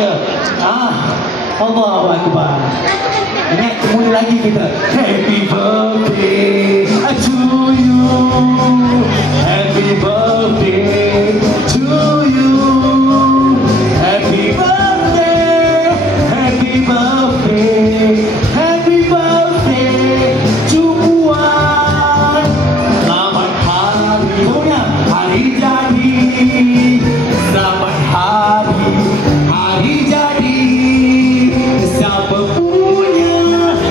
kita. Allahu Akbar. Ingat semula lagi kita. Happy birthday to you. Happy birthday to you. Happy birthday. Happy birthday. Happy birthday to Puan. Selamat hari hari jadi. Selamat hari jadi. Siapa punya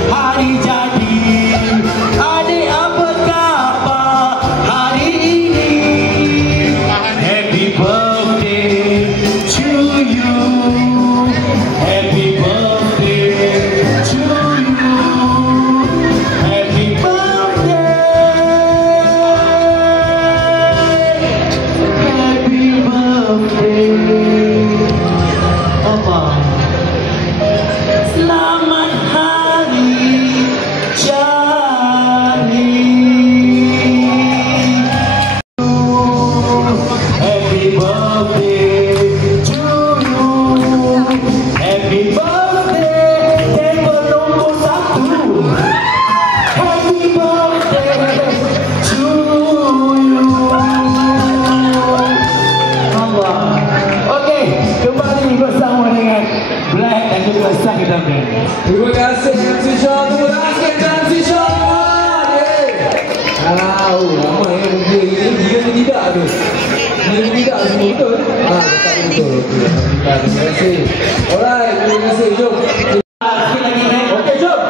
hari jadi? Adik apa khabar hari ini? Happy birthday to you. Happy birthday to you. Happy birthday. Happy birthday. Apa? Selamat hari jadi. Happy birthday to you. Happy birthday table nombor 1. Happy birthday to you. Allah. Okey, kembali bersama dengan Black dan juga Sang kita. Terima kasih MC Sean. Terima kasih MC Sean. Lama dia tidak tu. Dia tidak semua betul. Tak betul. Terima kasih. Alright, terima kasih. Jom. Sekali lagi, Black. Okey, jom.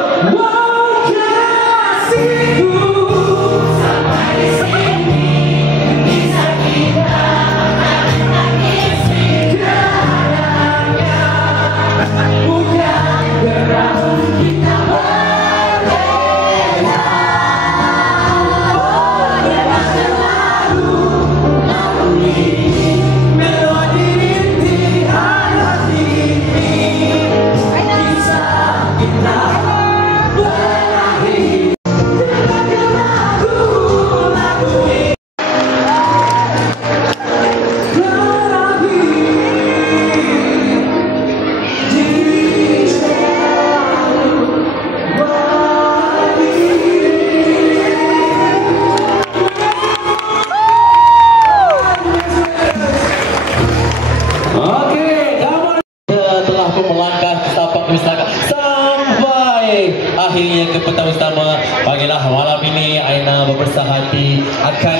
Akhirnya ke petang utama. Bagilah malam ini Aina berbesar hati akan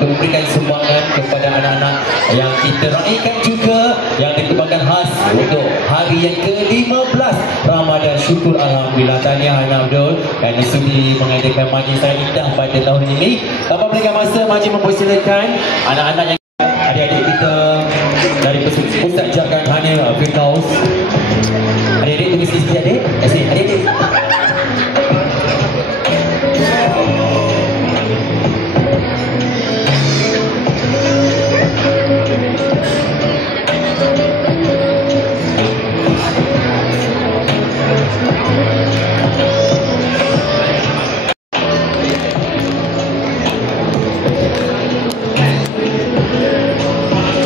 memberikan sumbangan kepada anak-anak yang kita raikan juga, yang dikembangkan khas untuk hari yang ke-15 Ramadan. Syukur Alhamdulillah. Tahniah Aina Abdul dan sudi mengadakan majlis yang indah pada tahun ini. Tanpa berikan masa, majlis mempersilakan anak-anak yang adik-adik kita dari Pusat Jagaan Hana Firdaus. Adik-adik tunggu sikit adik. Adik-adik.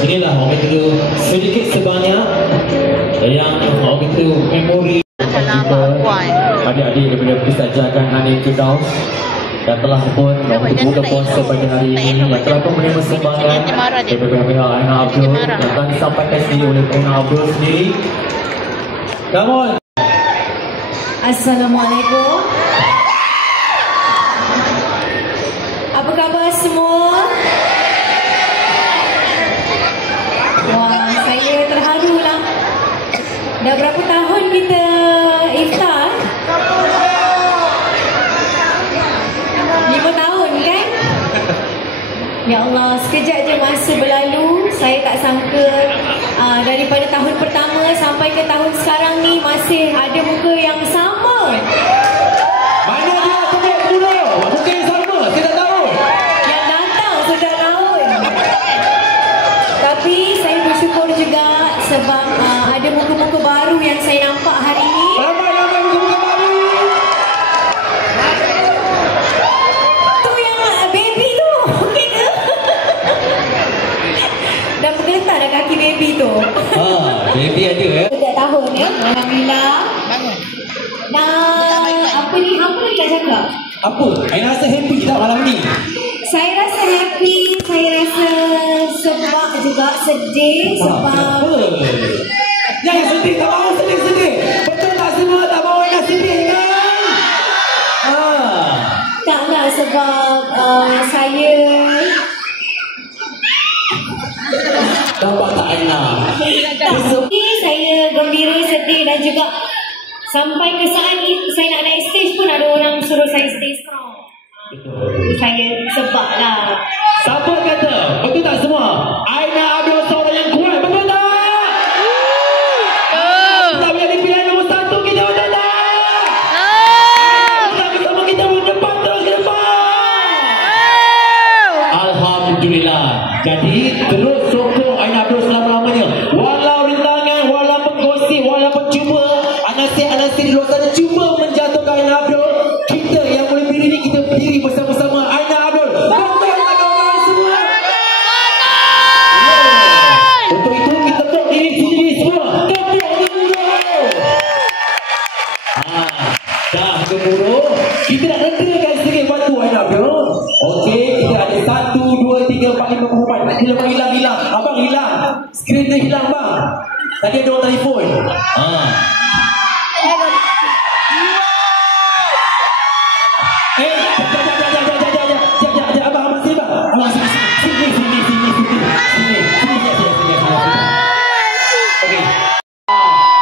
Inilah orang itu sedikit sebanyak yang orang itu memori adik-adik daripada Pusat Jagaan Hana Firdaus yang telah pun buka puasa pada hari ini, yang telah pun menerima sumbangan daripada pihak Aina Abdul yang telah disampaikan sendiri oleh Aina Abdul sendiri. Come on. Assalamualaikum. Apa khabar semua? Wah, saya terharu lah. Dah berapa tahun kita iftar? 5 tahun kan? Ya Allah, sekejap je masa berlalu. Saya tak sangka daripada tahun pertama sampai ke tahun sekarang ni masih ada muka yang sama. Mana dia setiap dulu? Muka yang sama, setiap tahun. Yang datang setiap tahun. Tapi saya bersyukur juga sebab ada muka-muka baru yang saya nampak hari ini. Ramai-ramai muka-muka baru. Tu yang baby tu, okey ke? Dah bergetar dah kaki baby tu. Happy ada ya. Setiap tahun ya. Alhamdulillah. Dan apa lagi nak cakap? Apa? Aina rasa happy tak malam ni? Saya rasa happy, saya rasa sebab juga sedih sebab Jangan sedih, tak mahu sedih. Betul tak semua tak mahu Aina sedih kan? taklah sebab saya Nampak tak Aina? sedih, saya gembira, sedih dan juga sampai ke saat ini saya nak naik stage pun ada orang suruh saya stay strong. Saya sebab lah. Siapa kata? Betul tak semua? Aina Abdul seorang yang kuat, betul tak? Tak boleh dipilih nombor 1 kita, betul tak? Kita bersama kita depan terus ke depan. Alhamdulillah. Jadi terus sokong Aina Abdul selama-lamanya. Walau rintangan, walaupun gosip, walaupun cuba anasir-anasir di luar sana cuba menjatuhkan Aina Abdul, kita yang boleh berdiri, kita berdiri bersama-sama Aina Abdul. Betul tak kawan-kawan semua? Untuk itu kita tepuk diri sendiri semua. Tepuk diri dulu. Dah gemuruh. Kita nak rendakan sedikit batu Aina Abdul. Okey, kita ada 1, 2, 3, 4, 5, 4. Hilang. Abang hilang. Skrin dia hilang bang. Tadi ada orang telefon. Abang sini bang. Abang sini. Okey.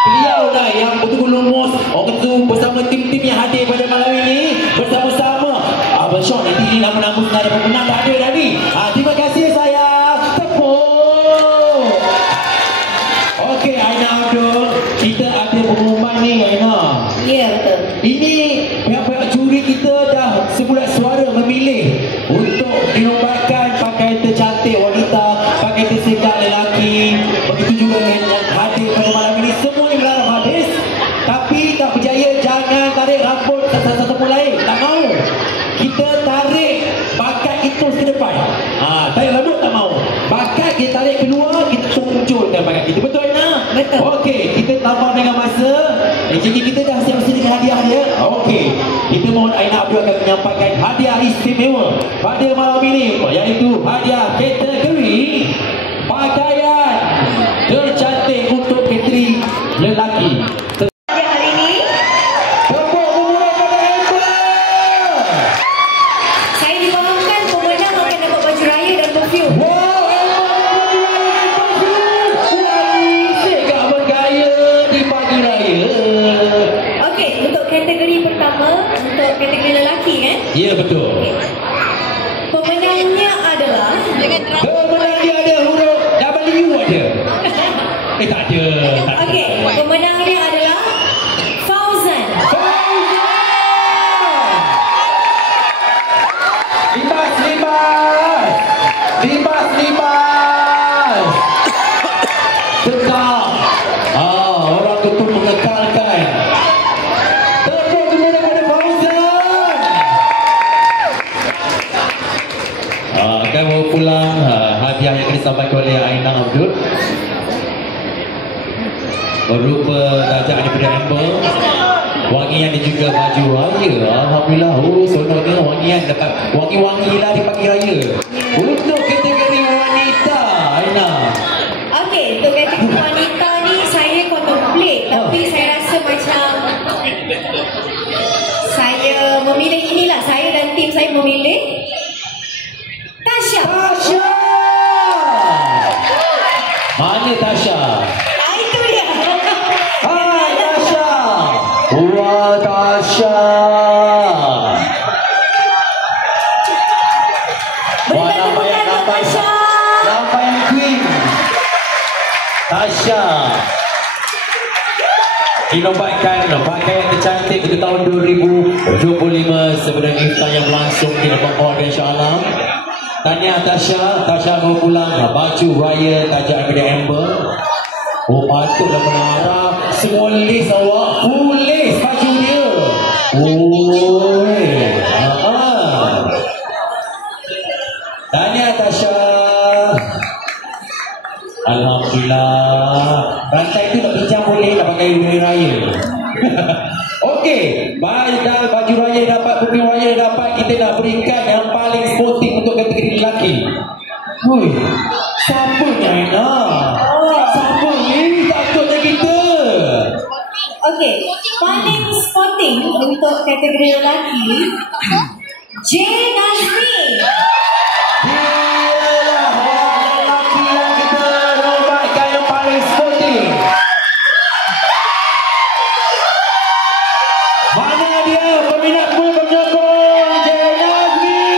Beliau lah yang betul-betul lumus. Orang tu bersama tim-tim yang hadir pada malam ini bersama-sama. Abang Syok nanti nama-nama sebenarnya pemenang dah ada tadi. Terima kasih saya. Tepuk. Okey Aina Abdul, kita ada pengumuman ni Aina. Ya, betul. Ini pihak-pihak juri kita dah sebulat suara memilih untuk dinobatkan pakaian tercantik wanita, pakaian tersedap lelaki. Begitu juga yang hadir pada malam ini, semua yang berharap habis. Tapi tak berjaya, jangan tarik rambut satu sama lain. Tak mahu. Kita tarik bakat itu ke depan. Tarik rambut tak mahu. Bakat kita tarik keluar, kita tunjukkan bakat kita. Betul Aina? Betul. Okey, kita tambah dengan masa. Jadi kita dah siap-siap dengan hadiah dia. Okey, kita mohon Aina Abdul akan menyampaikan hadiah istimewa pada malam ini, iaitu hadiah kategori pakaian tercantik untuk kategori lelaki. Hari ini Tepuk gemuruh pada Amber. saya dimaklumkan pemenang akan dapat baju raya dan perfume. Wow, Amber bergaya di pagi raya. Okey, untuk kategori pertama, untuk kategori lelaki kan? Ya betul. Pemenangnya adalah Pemenang dia ada huruf W ada. Tak ada. okey, pemenangnya adalah Fauzan. Libas. Tetap. Orang itu mengekalkan. Tepuk gemuruh pada Fauzan. Akan bawa pulang hadiah yang disampaikan oleh Aina Abdul berupa tajak daripada Amber, wangian dan juga baju raya. Alhamdulillah. Seronoknya wangian dapat wangi-wangi lah di pagi raya. Untuk kategori wanita Aina. Okey, untuk kategori wanita ni saya contemplate, tapi saya rasa macam saya memilih inilah, saya dan tim saya memilih Tasha. Mana Tasha? Itu dia. Hai Tasha. Wah Tasha. Berikan tepukan untuk Tasha. Nampak yang queen. Tasha dinobatkan pakaian tercantik untuk tahun 2025 sebelum iftar yang berlangsung di Abang Pawad insya-Allah. Tahniah Tasha mau pulang baju raya tajak daripada Amber. Patutlah menarap semua list awak full list baju dia. Tahniah Tasha. Alhamdulillah. Rantai tu sebagai hari raya. Okey, baju raya dapat, putih raya dapat, kita nak berikan yang paling sporting untuk kategori lelaki. Hui, siapa ni Aina? Siapa ni? Takutnya kita. Okey, paling sporting untuk kategori lelaki, J. Nazmi. Dialah orang lelaki yang kita nobatkan yang paling sporting. Mana dia peminatmu menyokong J. Nazmi?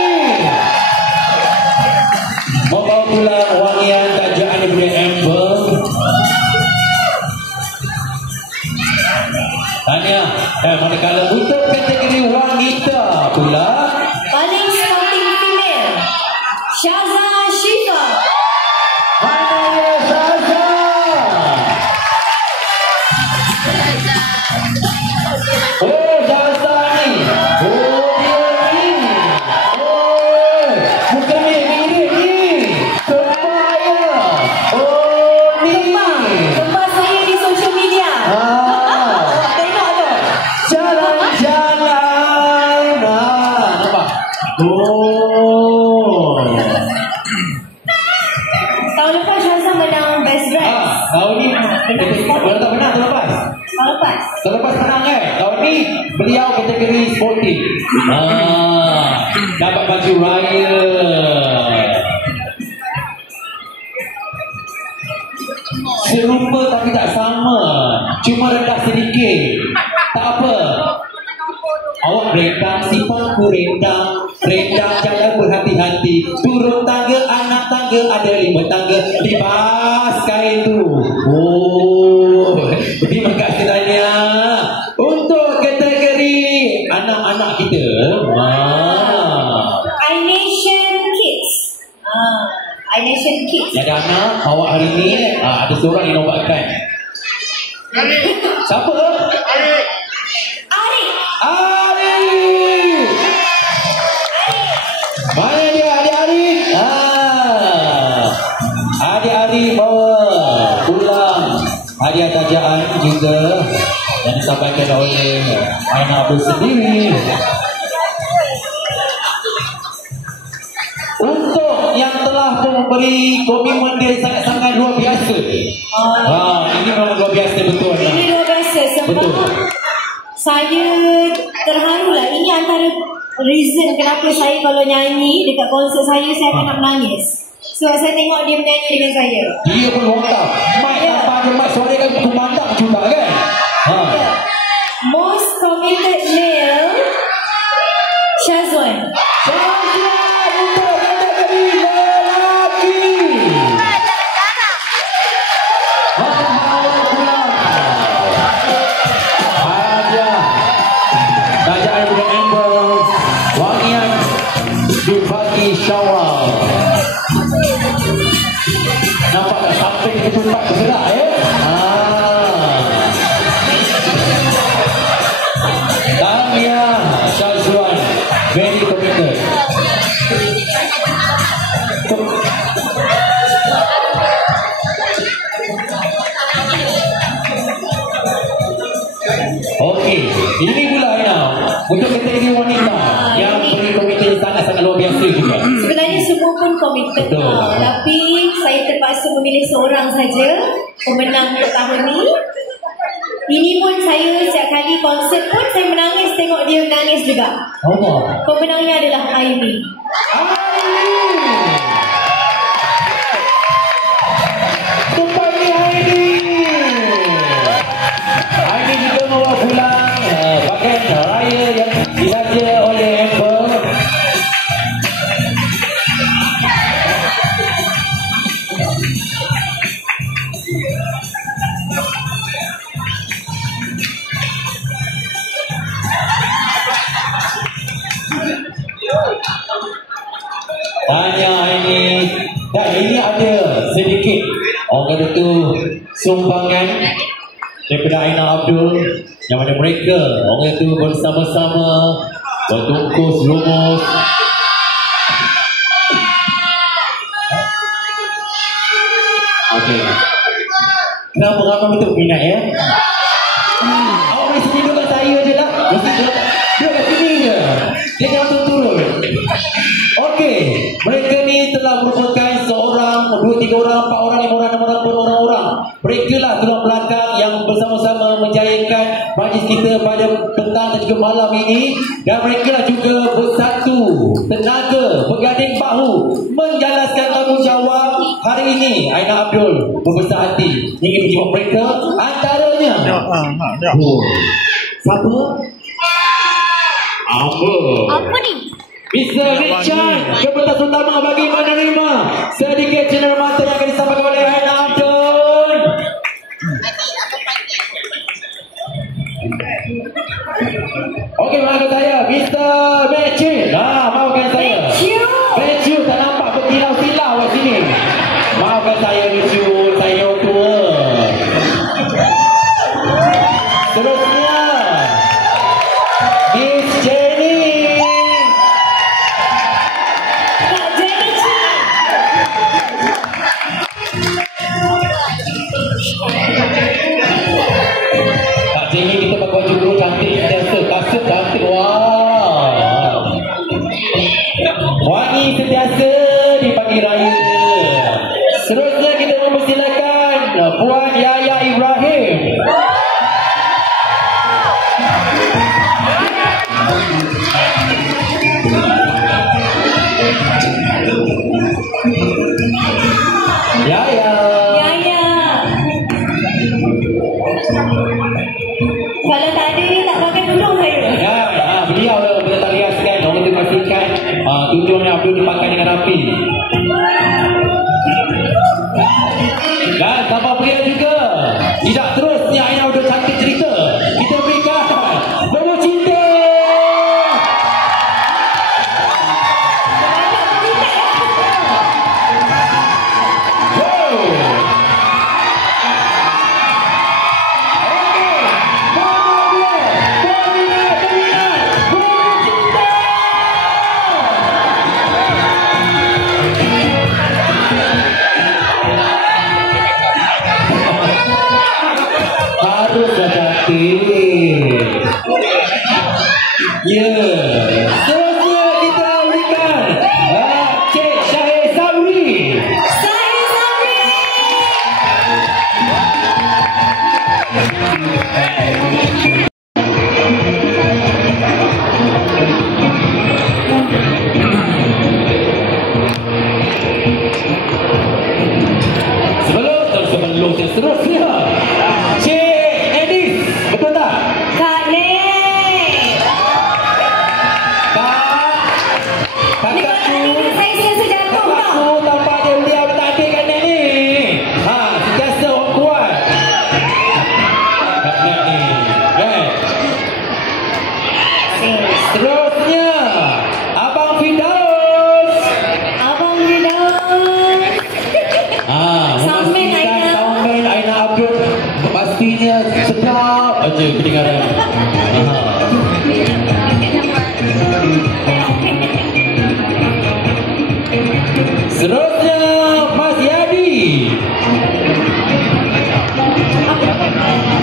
Membawa pulang wangian tajaan daripada Amber. Tanya, manakala untuk kategori wanita pula, Paling sporting female, Syaza Shifa. mana dia Zaza? Oh, Zaza ni. Oh, dia ni. Oh, bukan ni, ni. Kembar ya. Oh, ni. Kembar saya di social media. Tengok tu. Jalan-jalan. Nampak? Oh. Tahun lepas Syaza menang Best Dress. Tahun ni kalau tak menang tahun lepas. Tahun lepas. Tahun lepas menang kan? Tahun ni beliau kategori sporting. Dapat baju raya. Serupa tapi tak sama. Cuma rendah sedikit. Tak apa. Awak rendang, sifatku rendang. Rendang jangan berhati-hati. Turun tangga, anak tangga, ada 5 tangga. Libas kain tu. Oh, terima kasih Tanya. Untuk kategori anak-anak kita. iNation Kids. iNation Kids. Ada anak, awak hari ni ada seorang yang nobatkan. Siapa? Ari. Ari. Mana dia adik Ari? Adik Ari bawa pulang hadiah tajaan juga yang disampaikan oleh Aina Abdul sendiri. Untuk yang telah memberi komitmen dia sangat-sangat luar biasa. Ini memang luar biasa betul. Ini luar biasa sebab Betul. saya terharu lah. Ini antara reason kenapa saya kalau nyanyi dekat konsert saya akan nak menangis. Sebab saya tengok dia menyanyi dengan saya. Dia pun lontar. Mic tanpa ada mic, suara kan kumandang juga kan? Most committed male, Syazwan. Syazwan untuk kategori lelaki. Hadiah tajaan daripada Amber, wangian dibagi syawal. Nampak tak sampai ke tempat bergerak Tanya Syazwan, very committed. Okey, ini pula Aina untuk kategori wanita yang beri komitmen sangat-sangat luar biasa juga. Sebenarnya semua pun committed Betul. tapi saya terpaksa memilih seorang saja pemenang untuk tahun ni. Ini pun saya setiap kali konsert pun saya menangis tengok dia menangis juga. Allah. Pemenangnya adalah Aini. Kembali Aini. Aini juga membawa pulang bagian raya yang dihaja oleh Amber. Tanya ini, dan ini ada sedikit orang kata tu sumbangan daripada Aina Abdul yang mana mereka orang kata tu bersama-sama bertungkus lumus. Okey. Kenapa ramai betul minat ya? Awak boleh sini dengan saya je lah. Dia kat sini je. Dia jangan turun. Okey, mereka ni telah merupakan seorang, 2, 3 orang, 4 orang, 5 orang, 6 orang, 10 orang. Mereka lah tulang belakang yang bersama-sama menjayakan majlis kita pada petang dan juga malam ini. Dan mereka lah juga bersatu tenaga, berganding bahu menjalankan tanggungjawab hari ini. Aina Abdul berbesar hati ingin menjemput mereka. Antaranya siapa? Apa ni? Mr. Richard, keputusan utama bagi menerima sedikit cendera mata yang akan disampaikan oleh Aina Abdul. Okey, maafkan saya, Mr. Matthew. Maafkan saya. Matthew, tak nampak berkilau-kilau kat sini. Maafkan saya, Matthew, saya tua. Seterusnya, Miss Jenny. Kak Jenny, kita pakai baju guru cantik, kasut cantik. Wow. Wangi sentiasa di pagi raya. Seterusnya kita mempersilakan Puan Yaya Ibrahim. Yaya. Kalau tak ada ni tak pakai tudung saya. Beliau lah kita tak riaskan. Orang tu pastikan tudung yang Abdul dipakai dengan rapi. Dan tanpa pria juga. Tidak terusnya Aina Abdul cantik cerita. Kita berikan Bobo Cinta. Ya, seterusnya kita berikan Cik Syahir Sabri. Sebelum seterusnya Cik Edis, betul tak? Kak Nek. Kakakku tanpa dia beliau tak ada kat Nek ni. Sentiasa orang kuat kat Nek ni, kan? Seterusnya Abang Firdaus. Soundman Aina Abdul pastinya sedap aja kedengaran. Seterusnya Mas Yadi.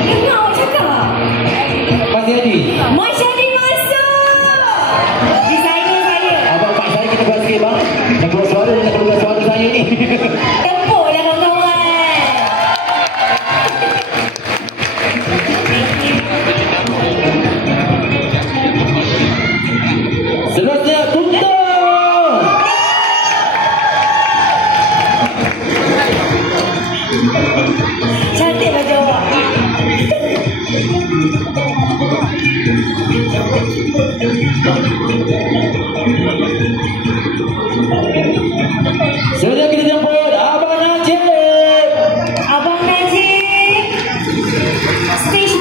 Dengar awak cakap. Mas Yadi. Mas Yadi masuk. Designer saya. Abang pak saya kena buat sikit bang. Nak keluar suara dia nak keluar suara saya ni. Tempuk dah kawan-kawan. Seterusnya Kunto. Cantik baju awak. Seterusnya kita jemput Abang Najib. Abang Najib. Stage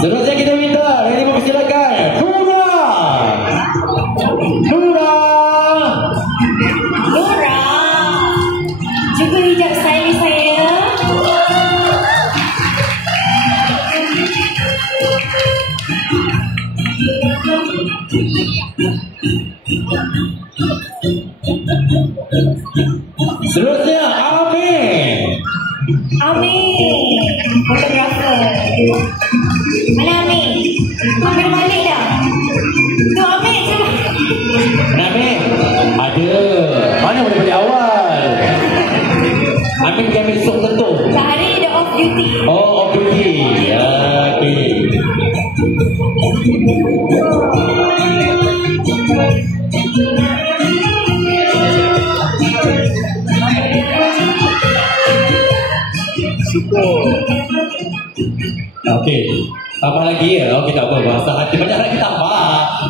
Seterusnya kita minta dari mempersilakan Nura. Nura. Nura. Juga hijab stylist saya. Seterusnya Amin. Amin. Fotografer. Mana Amin? Amin balik dah. Tu Amin tu. Amin. Ada. Mana boleh balik awal? Amin dia ambil sok tentu. Sehari dia off duty. Oh, off duty. Ya, okey. Okey. Apa lagi ya? Okey, tak apa. Bahasa hati banyak lagi tak apa.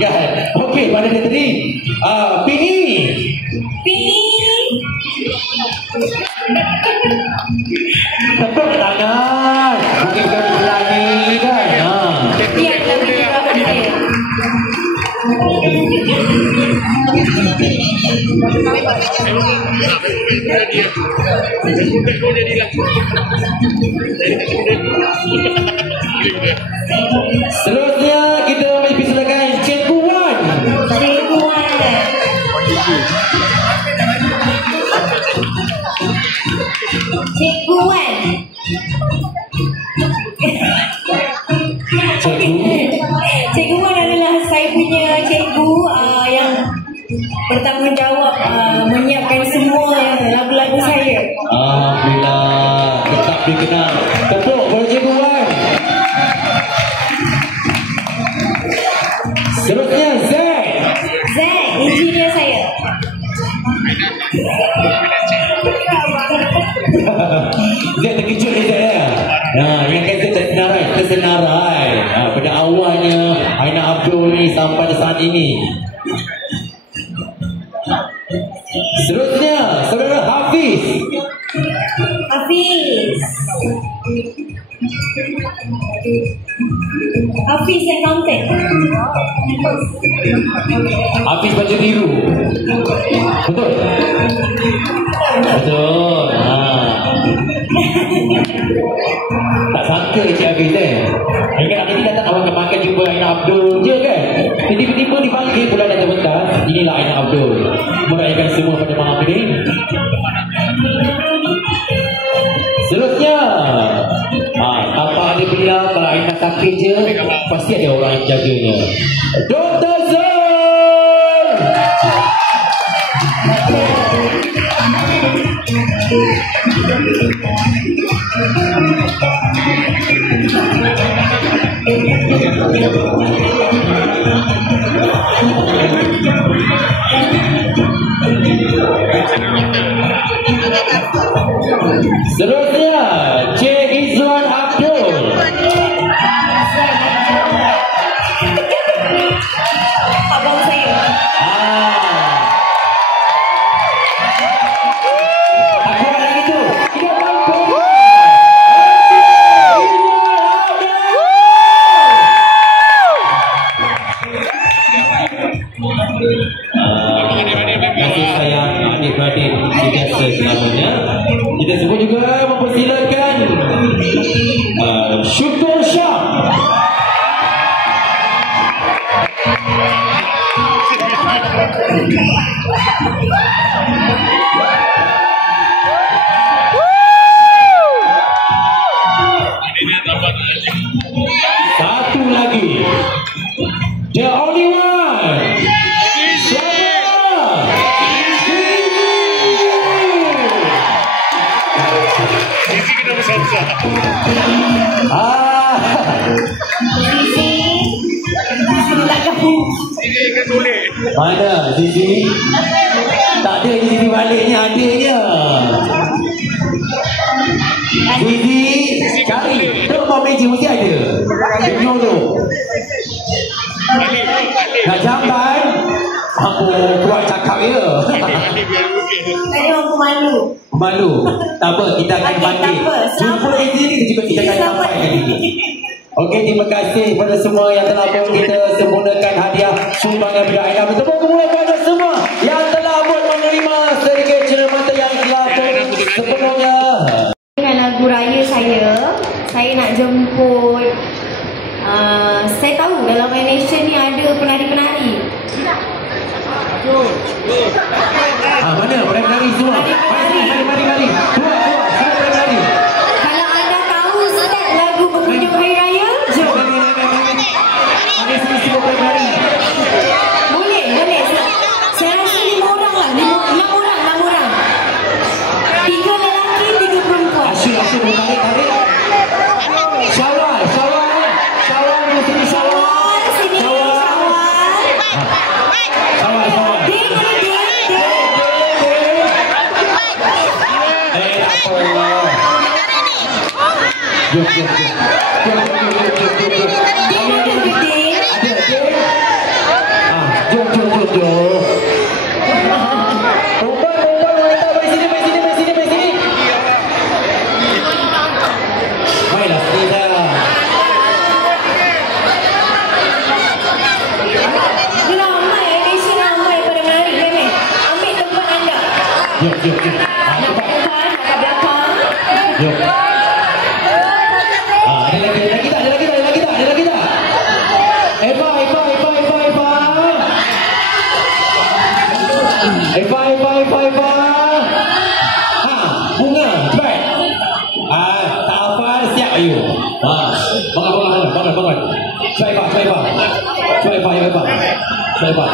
Kan? Okey, mana dia tadi? Pingi. Pingi. Tepuk tangan. Mungkin kau berani kan? Biarlah fotografer saya. Seterusnya kita mempersilakan Cikgu Wan. Cikgu Wan. Cikgu Wan. Cikgu Wan adalah saya punya cikgu yang bertanggungjawab menyiapkan semua lagu-lagu saya. Alhamdulillah, tetap dikenal. Tepuk buat Cikgu Wan. Seterusnya Zack. Zack, engineer saya. Zack terkejut ni Zack ya. Ingatkan Zack tersenarai. Pada awalnya Aina Abdul ni sampai saat ini. Seterusnya saudara Hafiz. Hafiz. Hafiz accountant. Hafiz baju biru. Betul? Betul. Tak sangka Cik Hafiz Ingat hari ni datang awak makan jumpa Aina Abdul je kan. Tiba-tiba dipanggil pula datang bentar. Inilah Aina Abdul. Merayakan semua pada malam ini. Seterusnya tanpa ada beliau, kalau Aina sakit je pasti ada orang yang jaganya. Dr. Zul. Seterusnya Cik Izzuan Abdul. Abang saya. Aku ada lagi tu. Kita mampu. Kasih sayang adik-adik biasa selamanya. Kita sebut juga mempersilakan Syukur Syah. Satu lagi, the only one. Mana Zizi? Tak ada Zizi baliknya, adanya. Zizi cari teruk bawah meja mesti ada. Tengok tu. Nak jamban Aku kuat cakap ya. Saya mampu malu. Malu. Tak apa, kita akan Okey, bangkit. tak apa. Jumpa di sini juga kita akan sampaikan ini. Okey, terima kasih kepada semua yang telah pun kita sempurnakan hadiah sumbangan Bidak Aina. Bertemu kemudian kepada semua yang telah pun menerima sedikit cermata yang telah pun sebelumnya. Dengan lagu raya saya nak jemput. Saya tahu dalam My Nation ni ada penari-penari. Mana penari semua? Mari. Keluar. Semua penari. Kalau anda tahu step lagu Berkunjung Hari Raya, jom. Mari semua penari. Boleh. Saya rasa 5 orang lah. 6 orang. 3 lelaki, 3 perempuan. Asyik tarik. Syawal. Sini Syawal. Jom. Baiklah, sini dah. Ramai pada menari. Ambil tempat anda. Jom. Nak kat depan, nak kat belakang. Jom. Ada lagi tak? Eva. Bunga, cepat. Tak hafal, siap ayu. Bangun. Cepat Eva. Relax.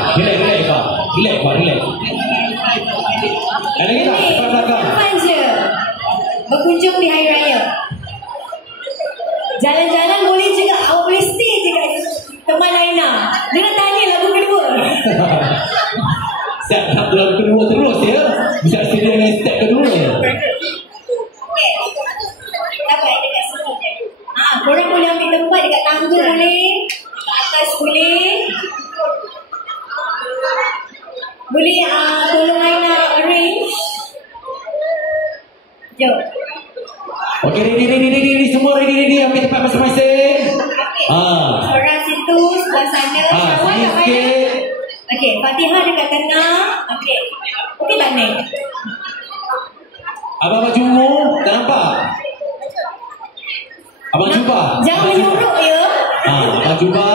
Ada lagi tak? Cepat belakang. Depan je. Berkunjung di Hari Raya. Jalan-jalan boleh juga. Awak boleh stay je kat teman Aina. Dia nak tanya lagu kedua. Siap nak lagu kedua terus ya. Bisa sedia dengan step kedua ya. Okey. Dapat dekat sini je. Korang boleh ambil tempat dekat tangga boleh. Kat atas boleh. Boleh tolong Aina arrange. Jom. Okey, ready. Semua ready. Ambil tempat masing-masing. Seorang situ, sebelah sana. Sini sikit. Okey, Fatihah dekat tengah. Okey tak naik? Abang jumur, tak nampak? Abang cuba. Jangan menyuruh ya. Abang cuba.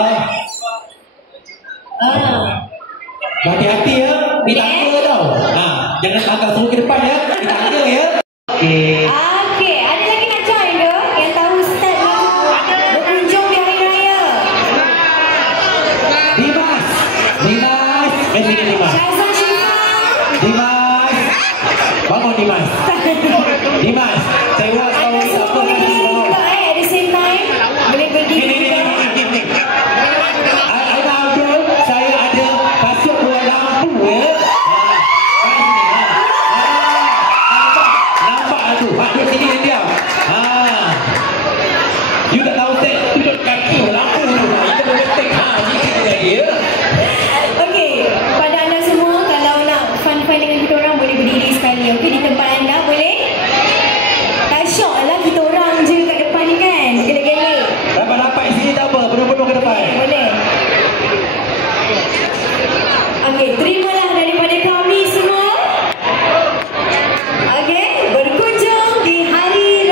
Hati-hati ya. Ni tangga tau. Jangan langkah semua ke depan ya. Ni tangga ya. Okey. Okey, ada lagi nak join ke? Yang tahu start berkunjung di Hari Raya. Dimas. Sini Dimas. Syazwan Syifa. Dimas. Bangun Dimas. Dimas. Saya buat kau siapa Boleh lagi berdiri bangun. juga at the same time. Boleh berdiri juga. Aina Abdul, saya ada kasut buat lampu ya. Nampak tu. Duduk sini dan diam. You tak tahu set duduk kaki lampu tu. Kita boleh take sikit lagi ya. Okey, pada anda semua kalau nak fun-fun dengan kita orang boleh berdiri sekali. Okey, di tempat anda boleh? Tak syok lah kita orang je kat depan ni kan. Gelak-gelak. Rapat-rapat sini tak apa. Penuh-penuh ke depan. Boleh. Okey, terimalah daripada kami semua. Okey, berkunjung di Hari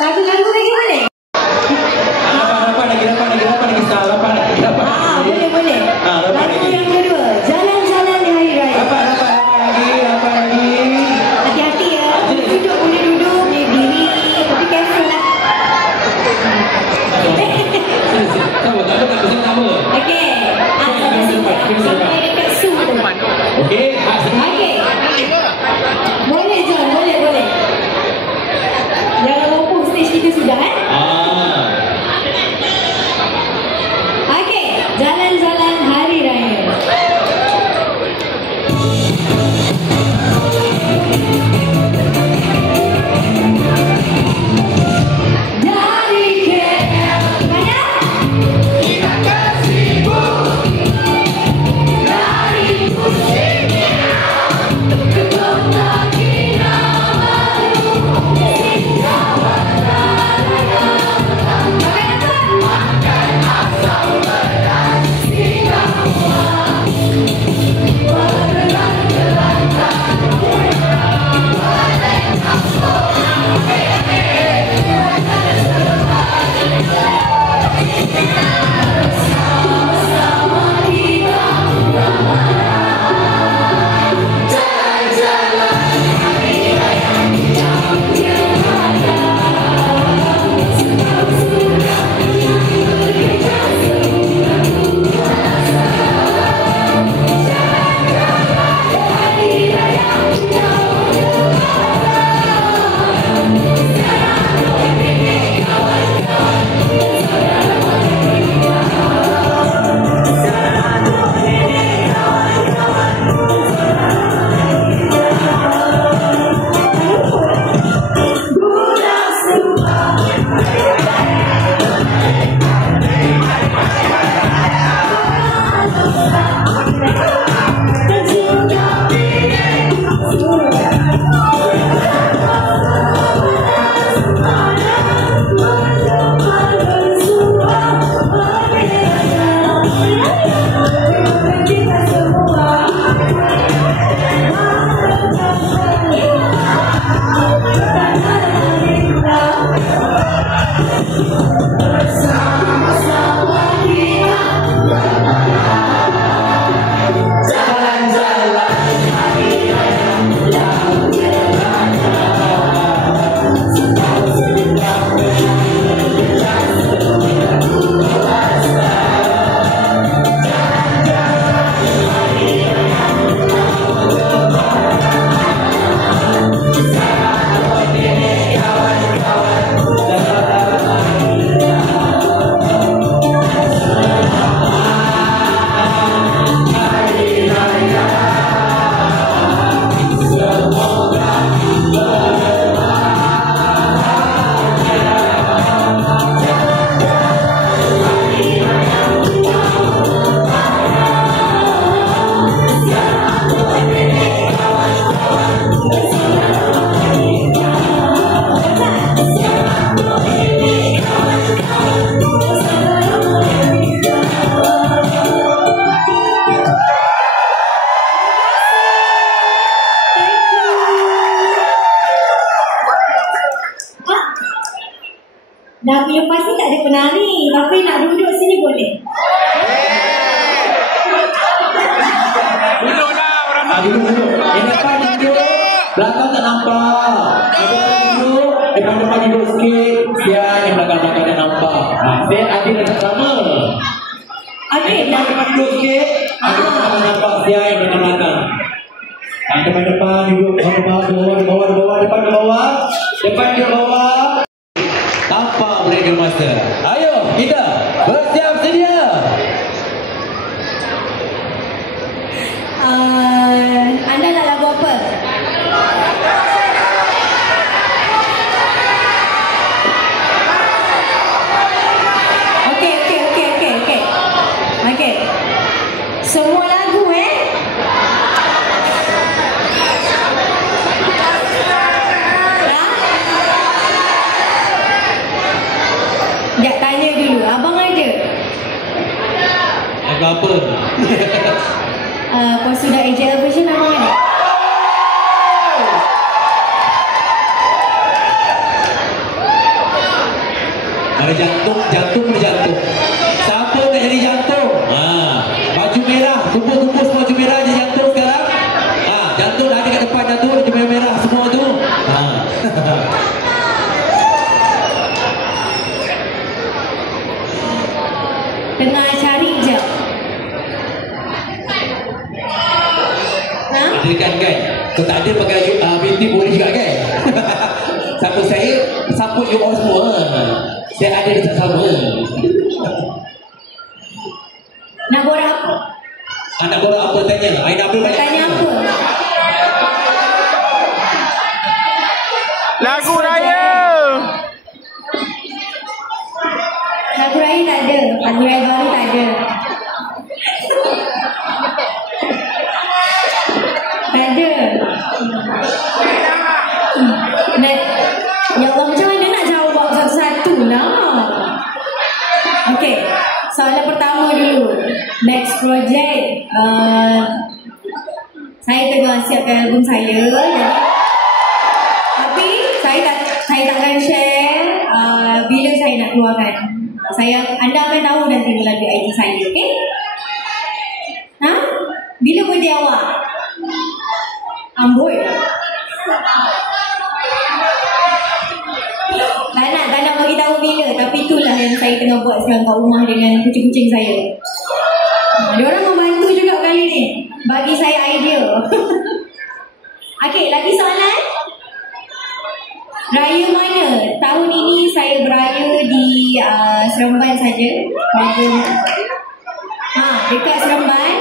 Satu lagu lagi boleh? Dapat lagi. Boleh. Lagu yang kedua, Jalan-Jalan di Hari Raya. Dapat lagi. Hati-hati ya. Boleh duduk, boleh berdiri. Tapi careful lah. Sama. Okey. Sampai sini. Sampai dekat Su tu. Okey. Okey. Boleh John, boleh. Jangan lupa stage kita sudah Okey, Jalan-Jalan Hari Raya. Dari KL mana? Dari Kuningan ke Kota Kinabalu, Singkawan Raya. Makan asam beras Singkawan, berenang gelantang balik kampung. Bersama kita jalan-jalan hari raya yang tiada. Sebab sudah bekerja sebulan puasa. Jalan-jalan hari raya yang tiada. Sekarang ini kawan-kawan saudara berdua. Sekarang ini kawan-kawan Budak Subang. Kita semua bersama-sama kita jalan-jalan hari raya yang tiada. Sebab sudah bekerja sebulan puasa. Jalan-jalan hari raya Selamat ini kawan-kawan. Hari raya semoga dah punya pasti tak ada penari, tapi nak duduk sini boleh. Duduk. Yang depan duduk, belakang tak nampak. Yang depan duduk sikit, siang yang belakang tak nampak. Saya adil dan sama. Okey, Yang depan duduk sikit, belakang tak nampak, siang yang belakang. Yang depan duduk, bawah, depan ke bawah. masa. Ayo, kita bersiap sedia. Anda nak lagu apa? Okey. Semua lagu Sekejap, tanya dulu. Abang ada? Lagu apa? Consider AJL version abang ada? Ada jantung. Siapa nak jadi jantung? Baju merah, kumpul baju merah je jantung sekarang. Jantung dah ada kat depan jantung, baju merah semua tu. Tengah cari je. Ada kan? Kau tak ada pakai binti boleh juga kan? Siapa saya, support you all semua. Saya ada dekat sama. Nak borak apa? Nak borak apa tanya? Aina Abdul banyak Tanya apa? Lagu raya. Lagu raya tak ada. Lagu raya baru tak ada. Tak ada. Ya Allah, macam mana nak jawab satu-satu lah. Okey, soalan pertama dulu. Next project. Saya tengah siapkan album saya. Tapi saya takkan share bila saya nak keluarkan. Anda akan tahu nanti melalui IG saya, okey? Bila birthday awak? Amboi. Tak nak bagi tahu bila, tapi itulah yang saya tengah buat sekarang kat rumah dengan kucing-kucing saya. Diorang membantu juga kali ni, bagi saya idea. Okey, lagi soalan? Raya mana? Tahun ini saya beraya di Seremban saja. Dekat Seremban.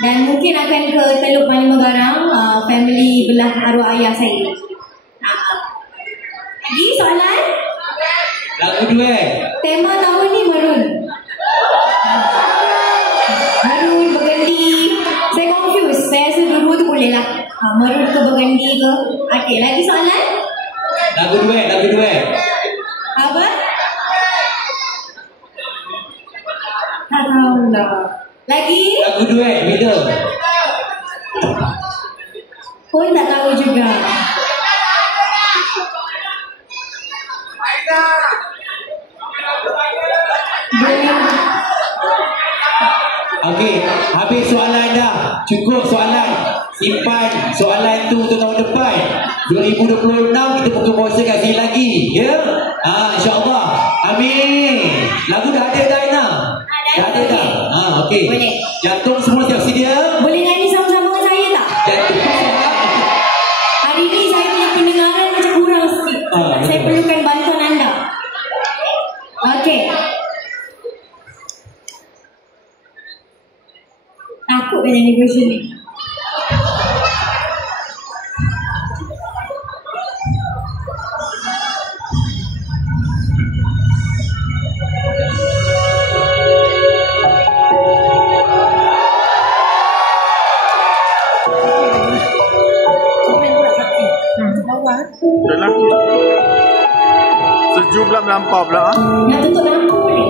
Dan mungkin akan ke Teluk Mani Megarang, family belah arwah ayah saya. Lagi soalan? Lagu duet. Tema tahun ni maroon. Maroon, burgundy. Saya confused. Saya rasa dua-dua tu boleh lah. Maroon ke burgundy ke. Okey, lagi soalan? Lagu duet. Apa? Tak tahu lah. Lagi? Lagu duet, bila? Pun tak tahu juga. Okey, habis soalan dah. Cukup soalan. Simpan soalan tu untuk tahun depan. 2026 kita buka puasa kasih lagi. Ya? InsyaAllah. Amin. Lagu dah ada dah, Aina? Dah ada dah? Okey. Boleh. Jantung semua siap sedia? Boleh nyanyi sama-sama dengan saya tak? Jantung Hari ni saya punya pendengaran macam kurang sikit. Saya perlukan bantuan anda. Okey. Takut nak nyanyi version ni. Dah lah. Sejuk pula melampau pula. Nak tutup lampu boleh?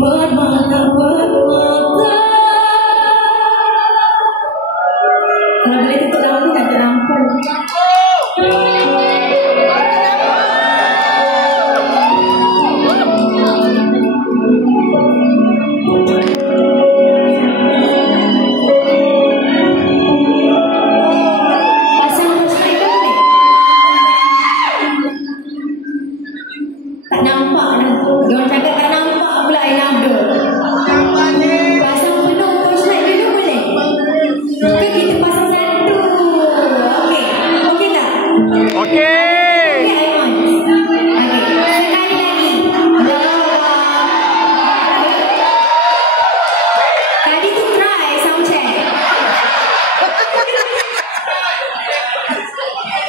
Bermata. Kalau boleh tutup lampu, nak tutup lampu. Kita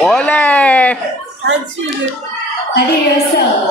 Boleh. Tadi rehearsal.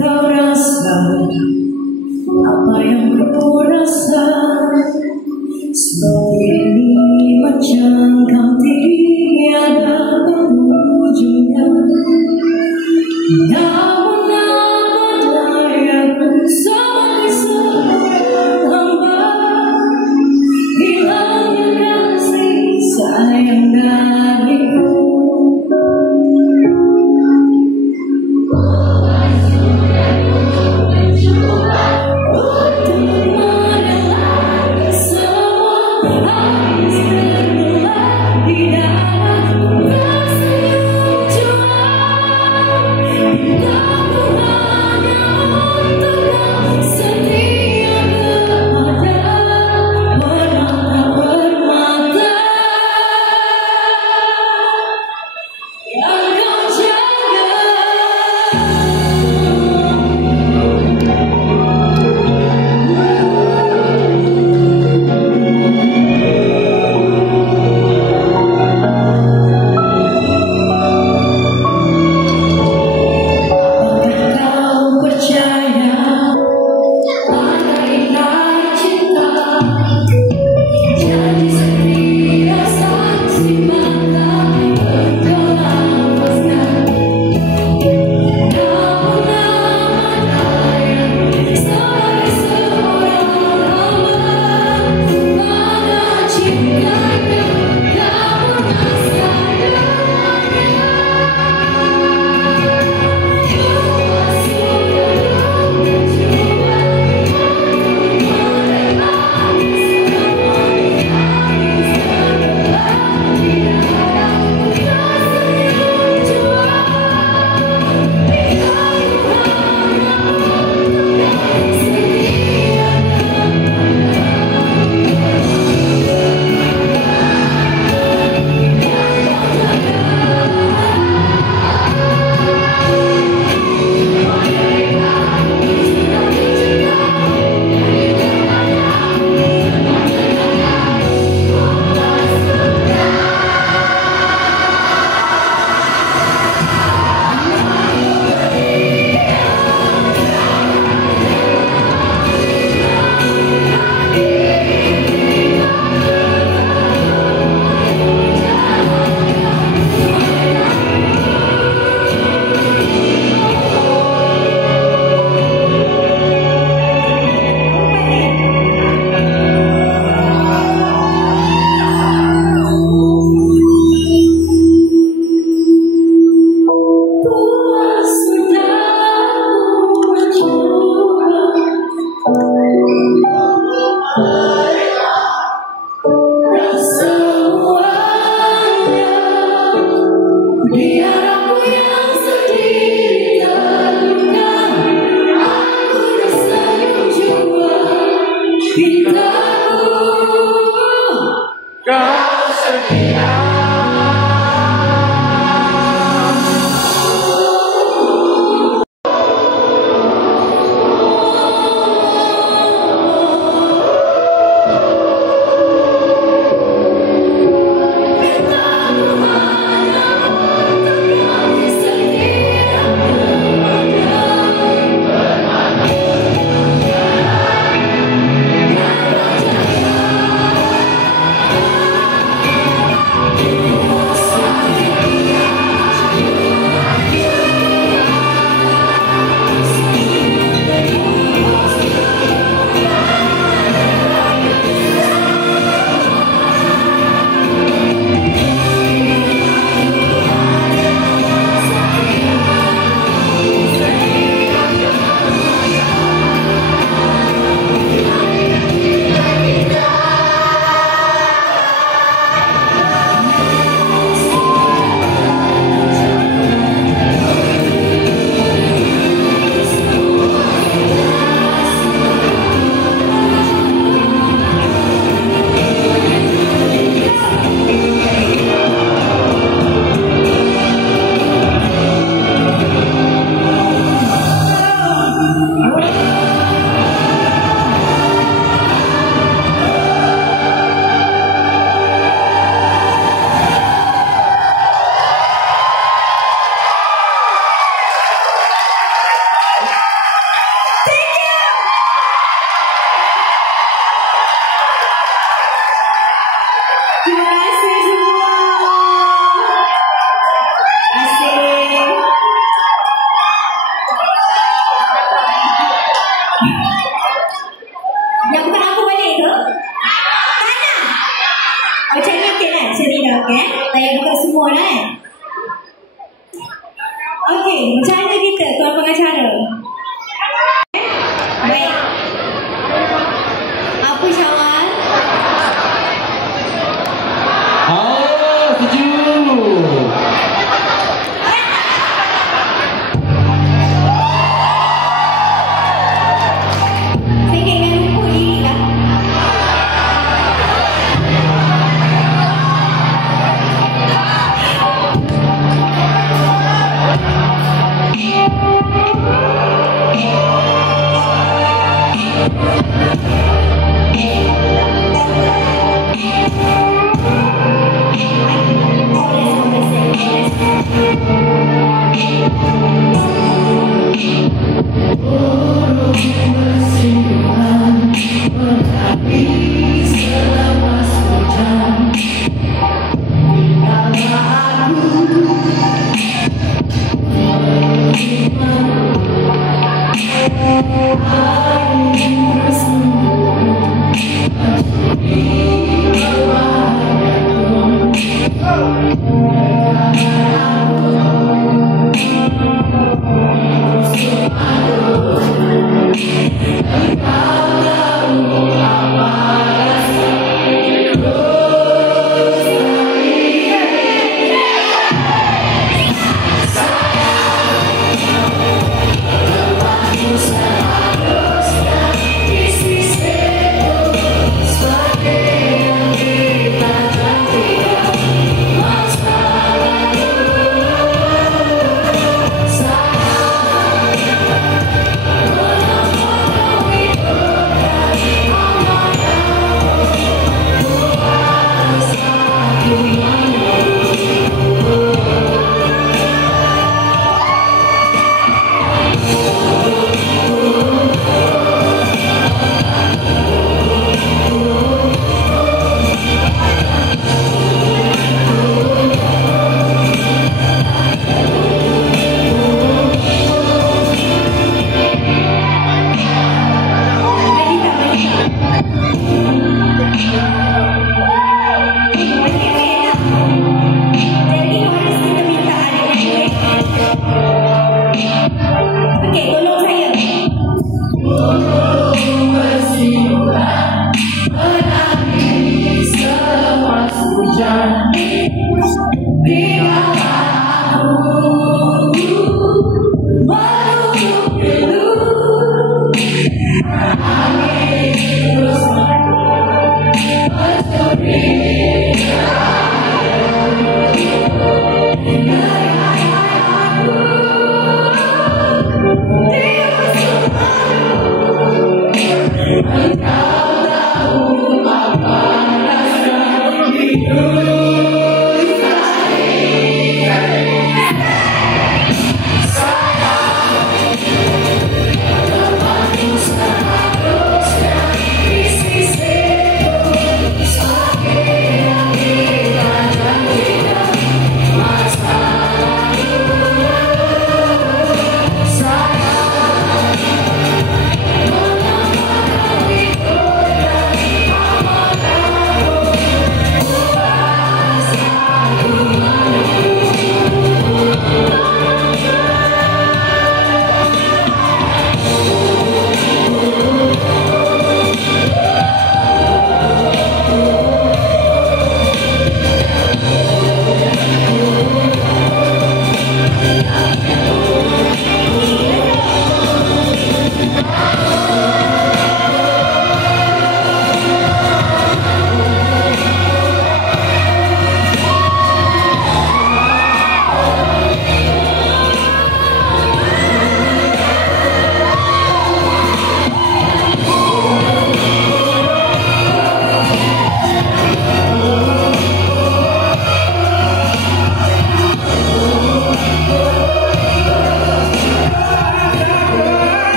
Kau rasa apa yang kau rasa seperti ini macam kau tiada ujungnya. Namun apa daya ku sebagai seorang hamba, hilangnya kasih sayang dariku. Tidak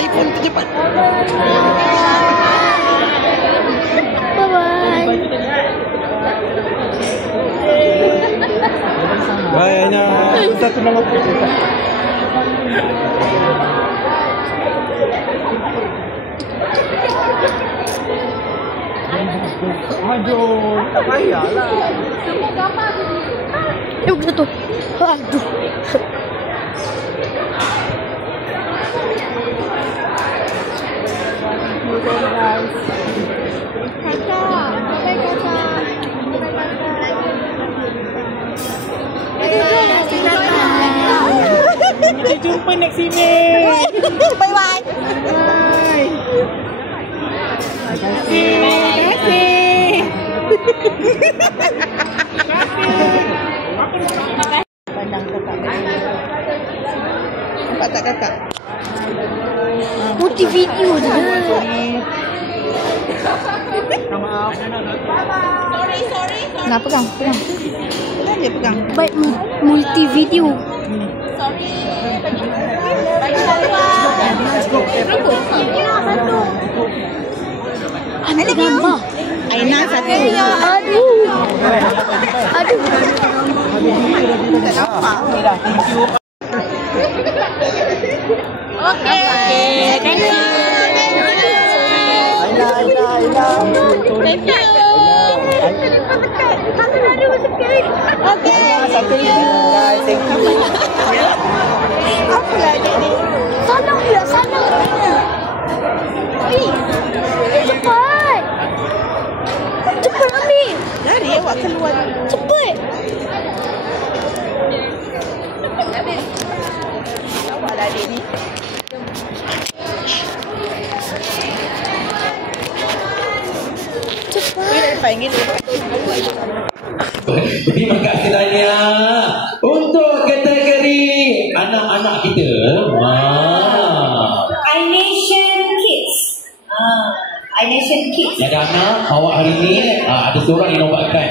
iPhone tercepat. Bayarnya satu nama maju, tak payahlah. Jatuh. Aduh. Kita jumpa next email. Bye bye. Terima kasih. Nampak tak kakak? Putih video je. Maaf. Nah, pegang. Dah dia pegang. Baik multi video. Ada gambar. Aina satu. Aduh. Tak nampak. Okey dah. Thank you. Okay. Thank you. Aina. Thank you. Okay. Satu lagi. Guys, thank you. Apa lagi ni? Salam dia. Cepat. Cepat ambil. Dari awak keluar. Cepat. Awak lah adik ni. Cepat. Panggil dia. Terima kasih banyak untuk kategori anak-anak kita. iNation Kids. iNation Kids. Ada anak awak hari ni ada seorang yang nobatkan.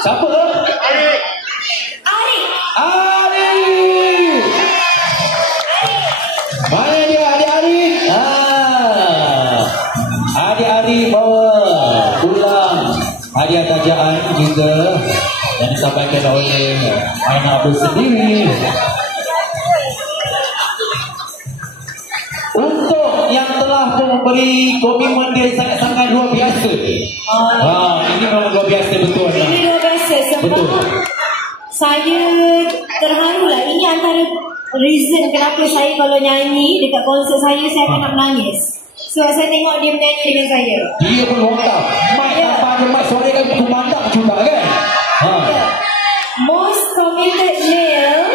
Siapa? Arik. Arik. Mana dia adik-adik? Adik-adik bawa pulang hadiah tajaan juga yang disampaikan oleh Aina Abdul sendiri. Untuk yang telah memberi komitmen dia sangat-sangat luar biasa. Ini memang luar biasa betul. Ini luar biasa sebab Betul. saya terharu lah. Ini antara reason kenapa saya kalau nyanyi dekat konsert saya akan nak menangis. Sebab saya tengok dia menyanyi dengan saya. Dia pun lontar. Mic tanpa ada mic suara kan kumandang juga kan. Most committed male